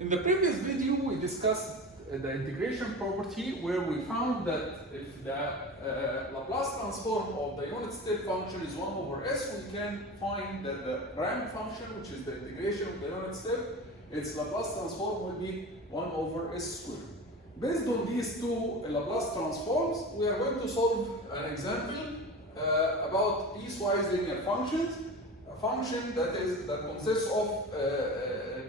In the previous video, we discussed the integration property where we found that if the Laplace transform of the unit step function is 1 over s, we can find that the ramp function, which is the integration of the unit step, its Laplace transform will be 1 over s squared. Based on these two Laplace transforms, we are going to solve an example about piecewise linear functions, a function that consists of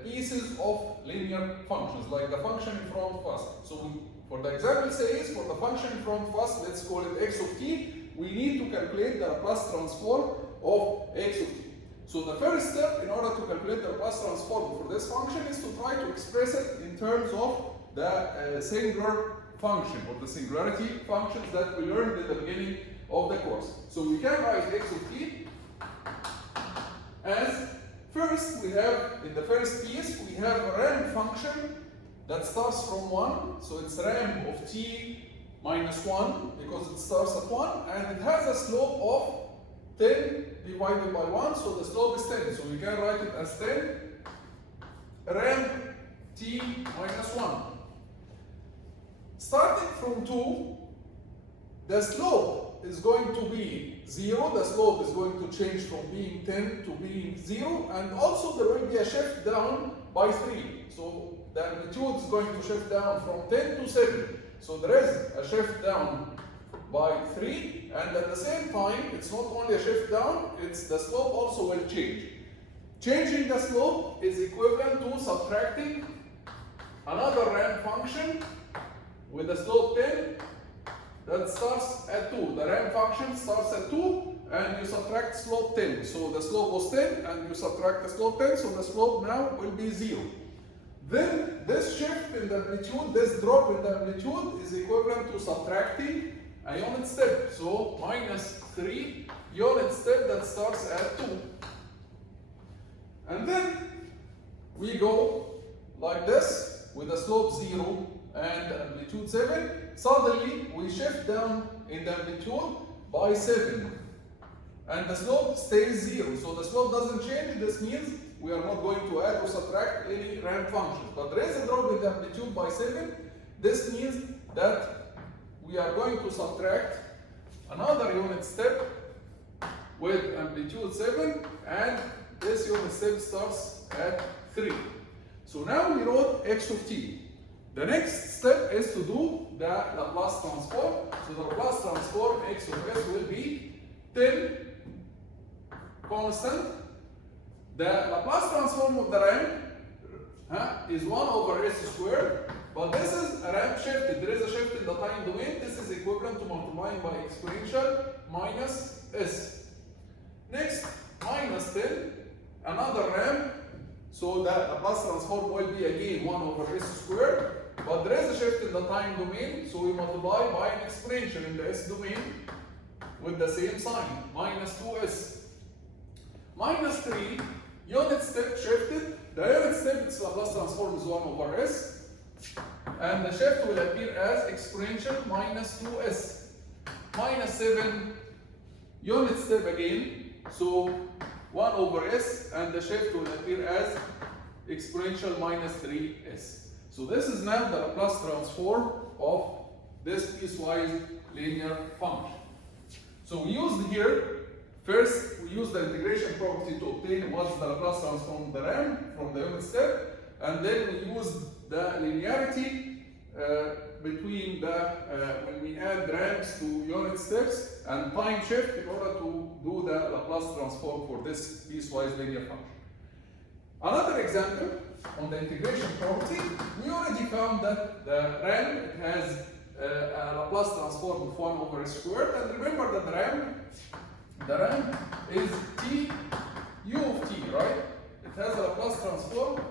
pieces of linear functions, like the function in front of us. So for the example says, for the function in front of us, let's call it x of t, we need to calculate the Laplace transform of x of t. So the first step in order to calculate the Laplace transform for this function is to try to express it in terms of the singular function, or the singularity functions that we learned at the beginning of the course. So we can write x of t as, first we have, in the first piece, we have a ramp function that starts from 1. So it's ramp of t minus 1 because it starts at 1, and it has a slope of 10 divided by 1, so the slope is 10. So we can write it as 10 ramp t minus 1. Starting from 2, the slope is going to be 0. The slope is going to change from being 10 to being 0, and also there will be a shift down by 3. So the amplitude is going to shift down from 10 to 7. So there is a shift down by 3, and at the same time, it's not only a shift down, it's the slope also will change. Changing the slope is equivalent to subtracting another ramp function with a slope 10 that starts at 2. The ramp function starts at 2 and you subtract slope 10. So the slope was 10 and you subtract the slope 10, so the slope now will be 0. Then this shift in the amplitude, this drop in the amplitude is equivalent to subtracting a unit step. So minus 3 unit step that starts at 2. And then we go like this with the slope 0 and amplitude 7. Suddenly we shift down in the amplitude by 7 and the slope stays 0. So the slope doesn't change. This means we are not going to add or subtract any ramp functions, but there is a drop in the amplitude by 7. This means that we are going to subtract another unit step with amplitude 7, and this unit step starts at 3. So now we wrote x of t. The next step is to do the Laplace transform. So the Laplace transform x of s will be 10 constant. The Laplace transform of the ramp is 1 over s squared, but this is a ramp shifted. There is a shift in the time domain. This is equivalent to multiplying by exponential minus s. Next, minus 10, another ramp. So the Laplace transform will be again 1 over s squared, but there is a shift in the time domain, so we multiply by an exponential in the s domain with the same sign, minus 2s. Minus 3, unit step shifted. The unit step, its Laplace transform is 1 over s, and the shift will appear as exponential minus 2s. Minus 7, unit step again, so 1 over s, and the shift will appear as exponential minus 3s. So this is now the Laplace transform of this piecewise linear function. So we used here, first we used the integration property to obtain what's the Laplace transform of the ramp from the unit step, and then we used the linearity between the when we add ramps to unit steps and time shift in order to do the Laplace transform for this piecewise linear function. Another example on the integration property, we already found that the ramp has a Laplace transform of 1 over s squared, and remember that the ramp is t u of t, right? It has a Laplace transform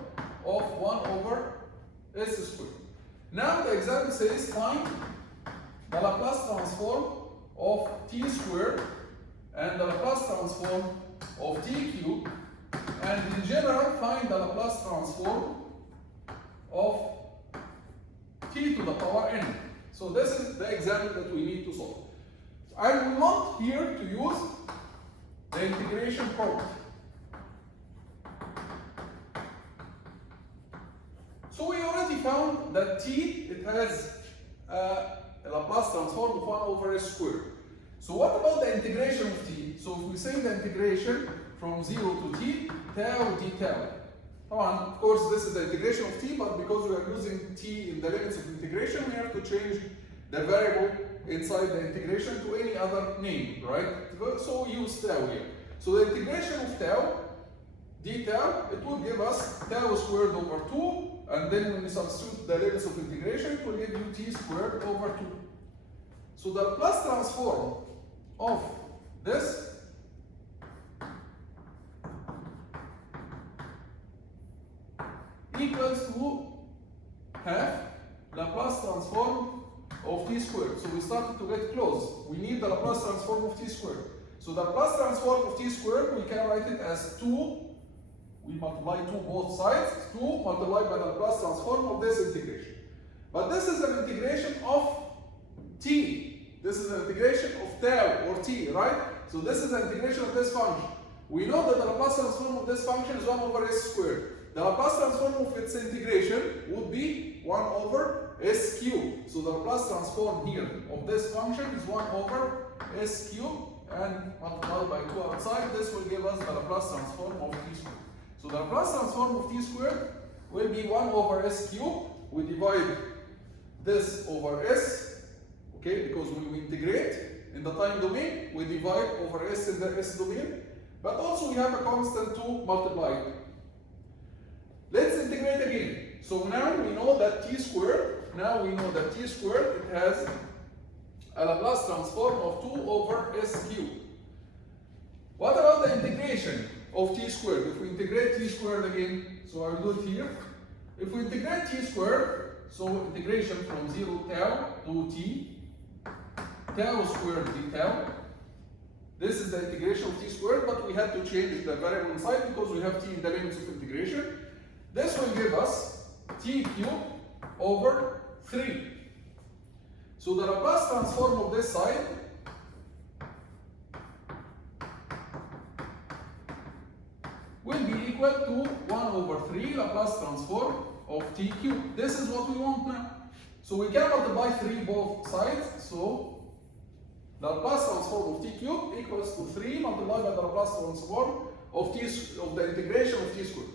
of 1 over s squared. Now the example says find the Laplace transform of t squared and the Laplace transform of t cubed, and in general find the Laplace transform of t to the power n. So this is the example that we need to solve. I will want here to use the integration property. found that t, it has a Laplace transform of 1 over s squared. So what about the integration of t? So if we say the integration from 0 to t, tau d tau. Of course, this is the integration of t, but because we are using t in the limits of integration, we have to change the variable inside the integration to any other name, right? So we use tau here. So the integration of tau d tau, it will give us tau squared over 2, and then when we substitute the limits of integration, it will give you t squared over 2. So the Laplace transform of this equals to half Laplace transform of t squared. So we started to get close. We need the Laplace transform of t squared. So the Laplace transform of t squared, we can write it as 2. We multiply 2 both sides. 2 multiplied by the Laplace transform of this integration. But this is an integration of t. This is an integration of tau or t, right? So this is an integration of this function. We know that the Laplace transform of this function is 1 over s squared. The Laplace transform of its integration would be 1 over s cubed. So the Laplace transform here of this function is 1 over s cubed and multiplied by 2 outside. This will give us the Laplace transform of t squared. So the Laplace transform of t squared will be 1 over s cubed. We divide this over s, okay, because when we integrate in the time domain, we divide over s in the s domain. But also we have a constant to multiply it. Let's integrate again. So now we know that t squared, it has a Laplace transform of 2 over s cubed. What about the integration of t squared? If we integrate t squared again, so I'll do it here. If we integrate t squared, so integration from 0 tau to t, tau squared d tau. This is the integration of t squared, but we had to change the variable inside because we have t in the limits of integration. This will give us t cubed over 3. So the Laplace transform of this side will be equal to 1 over 3 Laplace transform of t cubed. This is what we want now. So we can multiply 3 both sides. So the Laplace transform of t cubed equals to 3 multiplied by the Laplace transform of the integration of t squared.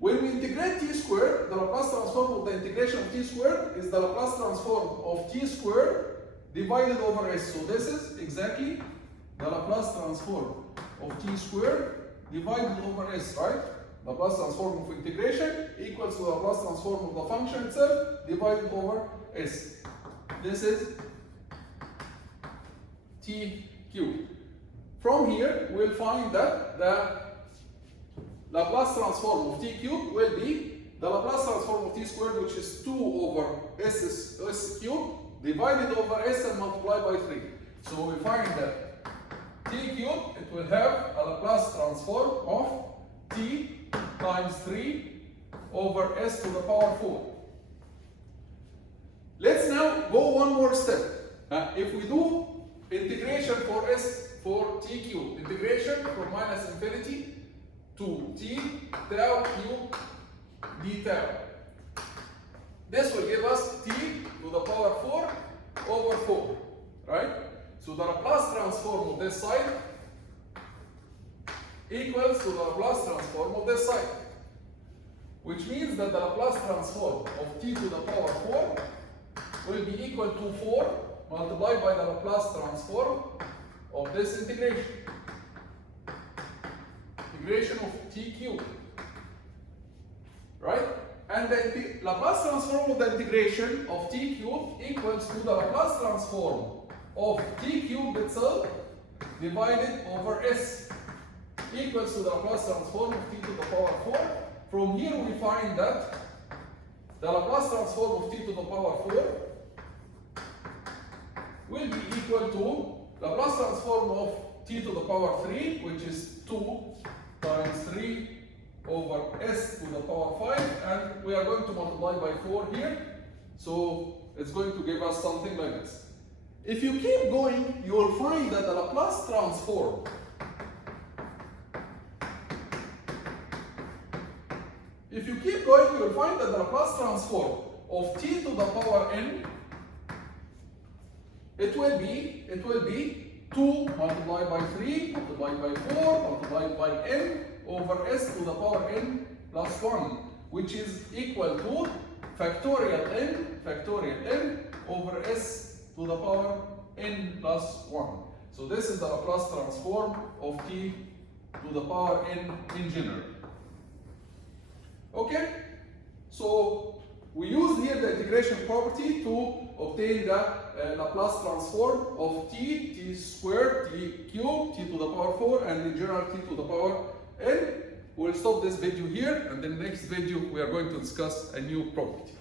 When we integrate t squared, the Laplace transform of the integration of t squared is the Laplace transform of t squared divided over s. So this is exactly the Laplace transform of t squared divided over s, right? Laplace transform of integration equals to the Laplace transform of the function itself divided over s. This is t cubed. From here, we'll find that the Laplace transform of t cubed will be the Laplace transform of t squared, which is 2 over s cubed divided over s and multiplied by 3. So we find that t cubed, it will have a Laplace transform of t times 3 over s to the power 4. Let's now go one more step. If we do integration for t cubed, integration from minus infinity to t tau cubed d tau. This will give us t to the power 4 over 4, right? So the Laplace transform of this side equals to the Laplace transform of this side, which means that the Laplace transform of t to the power 4 will be equal to 4 multiplied by the Laplace transform of this integration. Integration of t cubed, right? And the Laplace transform of the integration of t cubed equals to the Laplace transform of t cubed itself divided over s equals to the Laplace transform of t to the power 4. From here we find that the Laplace transform of t to the power 4 will be equal to Laplace transform of t to the power 3, which is 2 times 3 over s to the power 5, and we are going to multiply by 4 here, so it's going to give us something like this. If you keep going, you will find that the Laplace transform of t to the power n, it will be 2 multiplied by 3 multiplied by 4 multiplied by n over s to the power n plus 1, which is equal to factorial n over s to the power n plus 1. So this is the Laplace transform of t to the power n in general. Okay? So we use here the integration property to obtain the Laplace transform of t squared, t cubed, t to the power 4, and in general t to the power n. We'll stop this video here, and in the next video we are going to discuss a new property.